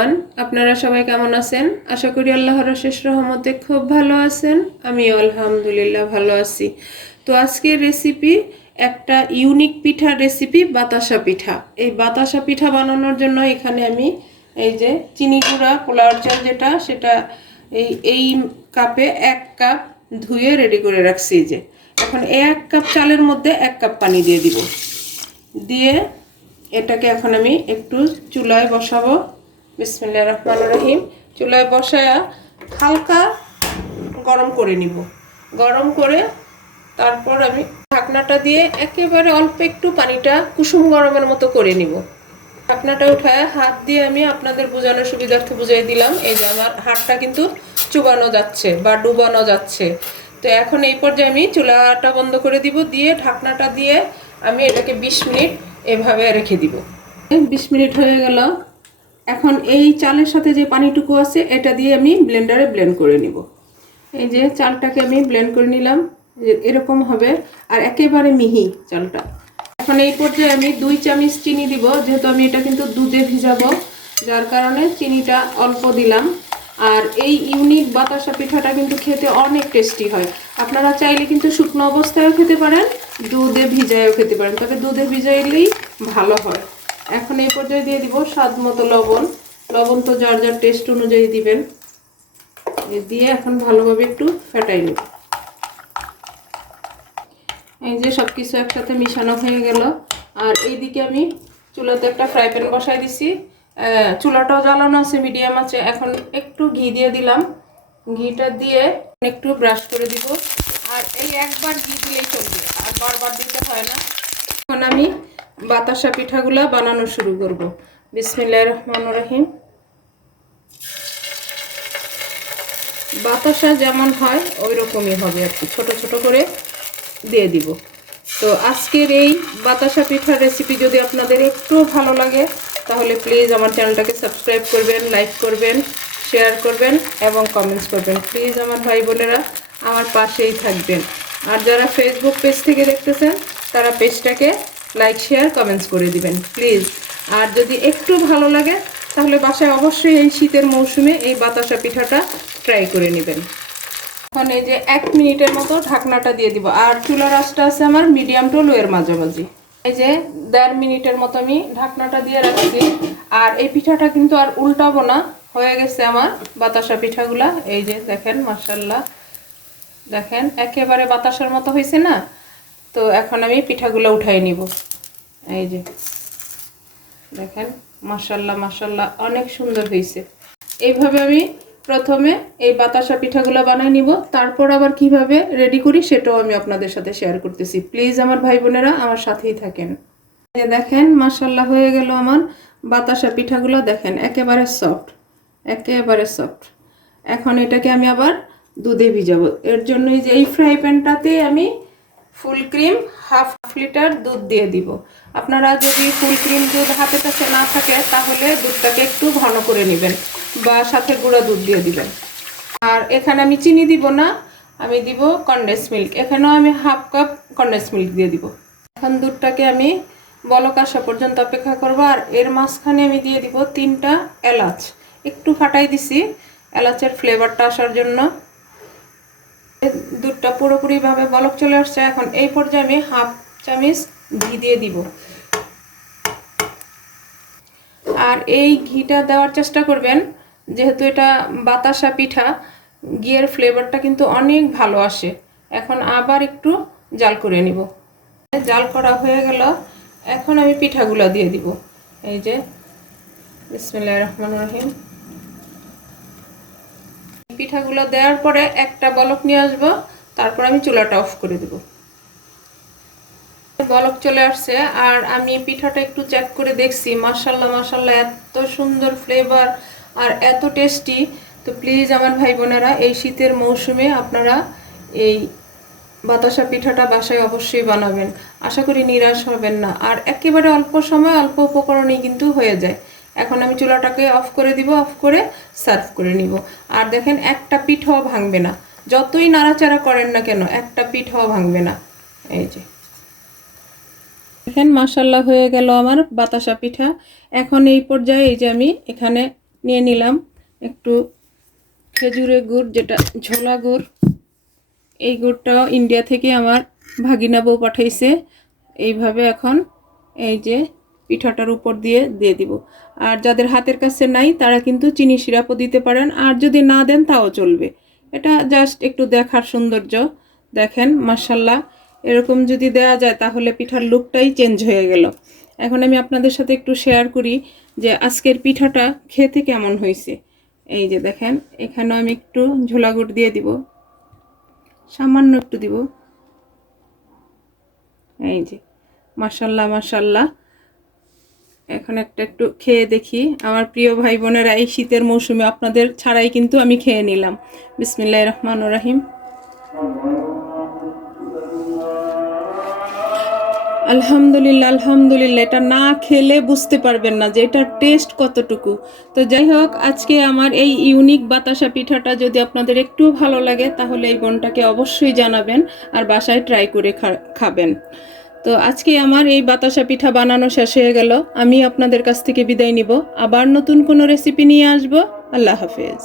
Everyone, আপনারা সবাই কেমন আছেন? আশা করি আল্লাহর অশেষ রহমতে খুব ভালো আছেন। আমিও আলহামদুলিল্লাহ ভালো আছি। তো আজকের রেসিপি একটা ইউনিক পিঠার রেসিপি, বাতাসা পিঠা। এই বাতাসা পিঠা বানানোর জন্য এখানে আমি এই যে চিনি গুঁড়া পোলাওর চাল যেটা, সেটা এই কাপে 1 কাপ ধুয়ে রেডি করে রাখছি। যে এখন 1 কাপ চালের মধ্যে 1 কাপ পানি দিয়ে দিব। দিয়ে এটাকে এখন আমি একটু চুলায় বসাবো। বিসমিল্লাহির রহমানির রহিম। চুলায় বসায়া হালকা গরম করে নিব। গরম করে তারপর আমি ঢাকনাটা দিয়ে একেবারে অল্প একটু পানিটা কুসুম গরমের মতো করে নিব। ঢাকনাটা উঠায় হাত দিয়ে আমি আপনাদের বোঝানোর সুবিধার্থে বুঝিয়ে দিলাম। এই যে আমার হাতটা কিন্তু চুবানো যাচ্ছে বা ডুবানো যাচ্ছে। তো এখন এই পর্যায়ে আমি চুলাটা বন্ধ করে দিব। দিয়ে ঢাকনাটা দিয়ে আমি এটাকে 20 মিনিট এভাবে রেখে দিব। 20 মিনিট হয়ে গেল। এখন এই চালের সাথে যে পানিটুকু আছে এটা দিয়ে আমি ব্লেন্ডারে ব্লেন্ড করে নিব। এই যে চালটাকে আমি ব্লেন্ড করে নিলাম, এরকম হবে আর একেবারে মিহি চালটা। এখন এই পর্যায়ে আমি 2 চামচ চিনি দিব, যেহেতু আমি এটা কিন্তু দুধে ভিজাবো, যার কারণে চিনিটা অল্প দিলাম। আর এই ইউনিক বাতাসা পিঠাটা কিন্তু খেতে অনেক টেস্টি হয়। আপনারা চাইলে কিন্তু শুকনো অবস্থায়ও খেতে পারেন, দুধে ভিজায়ও খেতে পারেন, তবে দুধে ভিজাইলেই ভালো হয়। এখন এই পর্যায়ে দিয়ে দিব স্বাদ মতো লবণ। লবণ তো যার যার টেস্ট অনুযায়ী দিবেন। দিয়ে এখন ভালোভাবে একটু ফেটাই নেব। এই যে সব কিছু একসাথে মিশানো হয়ে গেল। আর এইদিকে আমি চুলাতে একটা ফ্রাই প্যান বসাই দিছি। চুলাটাও জ্বালানো আছে মিডিয়াম আছে। এখন একটু ঘি দিয়ে দিলাম। ঘিটা দিয়ে একটু ব্রাশ করে দিব। আর এই একবার ঘি দিলেই চলবে, আর বারবার দিতে হয় না। এখন আমি বাতাসা পিঠাগুলা বানানো শুরু করব। বিসমিল্লাহির রহমানির রহিম। বাতাসা যেমন হয় ওই রকমই হবে আর কি, ছোট ছোট করে দিয়ে দিব। তো আজকের এই বাতাসা পিঠার রেসিপি যদি আপনাদের একটু ভালো লাগে তাহলে প্লিজ আমার চ্যানেলটাকে সাবস্ক্রাইব করবেন, লাইক করবেন, শেয়ার করবেন এবং কমেন্টস করবেন। প্লিজ আমার ভাই বোনেরা আমার পাশেই থাকবেন। আর যারা ফেসবুক পেজ থেকে দেখতেছেন তারা পেজটাকে লাইক শেয়ার কমেন্টস করে দিবেন প্লিজ। আর যদি একটু ভালো লাগে তাহলে বাসায় অবশ্যই এই শীতের মৌসুমে এই বাতাসা পিঠাটা ট্রাই করে নেবেন। এখন এই যে 1 মিনিটের মতো ঢাকনাটা দিয়ে দিব। আর চুলার আঁচটা আছে আমার মিডিয়াম টু লো এর মাঝামাঝি। এই যে 1.5 মিনিটের মতো আমি ঢাকনাটা দিয়ে রাখছি। আর এই পিঠাটা কিন্তু আর উল্টাবো না, হয়ে গেছে আমার বাতাসা পিঠাগুলা। এই যে দেখেন, মাশাআল্লাহ, দেখেন একেবারে বাতাসার মতো হয়েছে না? তো এখন আমি পিঠাগুলো উঠাই নিব। এই যে দেখেন, মাশাআল্লাহ মাশাআল্লাহ, অনেক সুন্দর হয়েছে। এইভাবে আমি প্রথমে এই বাতাসা পিঠাগুলো বানাই নিব, তারপর আবার কিভাবে রেডি করি সেটাও আমি আপনাদের সাথে শেয়ার করতেছি। প্লিজ আমার ভাই বোনেরা আমার সাথেই থাকেন। এই দেখেন, মাশাআল্লাহ, হয়ে গেল আমার বাতাসা পিঠাগুলো। দেখেন একেবারে সফট, একেবারে সফট। এখন এটাকে আমি আবার দুধে ভিজাবো। এর জন্য যে এই ফ্রাই প্যানটাতে আমি ফুল ক্রিম 1/2 লিটার দুধ দিয়ে দিব। আপনারা যদি ফুল ক্রিম দুধ হাতে কাছে না থাকে তাহলে দুধটাকে একটু ঘন করে নেবেন বা সাথে গুঁড়া দুধ দিয়ে দিবেন। আর এখানে আমি চিনি দিব না, আমি দিব কনডেন্স মিল্ক। এখানেও আমি 1/2 কাপ কনডেন্স মিল্ক দিয়ে দিব। এখন দুধটাকে আমি বলক আসা পর্যন্ত অপেক্ষা করব। আর এর মাঝখানে আমি দিয়ে দিব 3টা এলাচ, একটু ফাটাই দিছি এলাচের ফ্লেভারটা আসার জন্য। দুধটা পুরোপুরিভাবে বলক চলে আসছে। এখন এই পর্যায়ে আমি 1/2 চামচ ঘি দিয়ে দিব। আর এই ঘিটা দেওয়ার চেষ্টা করবেন, যেহেতু এটা বাতাসা পিঠা, ঘিয়ের ফ্লেভারটা কিন্তু অনেক ভালো আসে। এখন আবার একটু জাল করে নিব। জাল করা হয়ে গেল। এখন আমি পিঠাগুলো দিয়ে দিব। এই যে বিসমিল্লাহির রহমানির রহিম। পিঠাগুলো দেওয়ার পরে একটা বলক নিয়ে আসবো, তারপর আমি চুলাটা অফ করে দেব। বলক চলে আসছে আর আমি পিঠাটা একটু চেক করে দেখছি, মাশাআল্লাহ মাশাআল্লাহ, এত সুন্দর ফ্লেভার আর এত টেস্টি। তো প্লিজ আমার ভাই বোনেরা এই শীতের মৌসুমে আপনারা এই বাতাসা পিঠাটা বাসায় অবশ্যই বানাবেন। আশা করি নিরাশ হবেন না। আর একেবারে অল্প সময় অল্প উপকরণেই কিন্তু হয়ে যায়। এখন আমি চুলাটাকে অফ করে দিব, অফ করে সার্ভ করে নিব। আর দেখেন একটা পিঠাও ভাঙবে না, যতই নাড়াচাড়া করেন না কেন একটা পিঠাও ভাঙবে না। এই যে দেখেন, মাশাআল্লাহ, হয়ে গেল আমার বাতাসা পিঠা। এখন এই পর্যায়ে এই যে আমি এখানে নিয়ে নিলাম একটু খেজুরের গুড়, যেটা ঝোলা গুড়। এই গুড়টাও ইন্ডিয়া থেকে আমার ভাগিনা বউ পাঠাইছে। এইভাবে এখন এই যে পিঠাটার উপর দিয়ে দিব। আর যাদের হাতের কাছে নাই তারা কিন্তু চিনি সিরাপও দিতে পারেন, আর যদি না দেন তাও চলবে। এটা জাস্ট একটু দেখার সৌন্দর্য। দেখেন মাশাল্লাহ, এরকম যদি দেয়া যায় তাহলে পিঠার লুকটাই চেঞ্জ হয়ে গেল। এখন আমি আপনাদের সাথে একটু শেয়ার করি যে আজকের পিঠাটা খেতে কেমন হয়েছে। এই যে দেখেন, এখানে আমি একটু ঝোলা গুড় দিয়ে দিব, সামান্য একটু দিব। এই যে মাশাল্লাহ মাশাল্লাহ। এখন একটু খেয়ে দেখি। আমার প্রিয় ভাই বোনেরা, এই শীতের মৌসুমে আপনাদের ছাড়াই কিন্তু আমি খেয়ে নিলাম। বিসমিল্লাহির রহমানির রহিম। আলহামদুলিল্লাহ আলহামদুলিল্লাহ। এটা না খেলে বুঝতে পারবেন না যে এটার টেস্ট কতটুকু। তো যাই হোক, আজকে আমার এই ইউনিক বাতাসা পিঠাটা যদি আপনাদের একটু ভালো লাগে তাহলে এই বোনটাকে অবশ্যই জানাবেন আর বাসায় ট্রাই করে খাবেন। তো আজকে আমার এই বাতাসা পিঠা বানানো শেষ হয়ে গেল। আমি আপনাদের কাছ থেকে বিদায় নিব। আবার নতুন কোনো রেসিপি নিয়ে আসবো। আল্লাহ হাফেজ।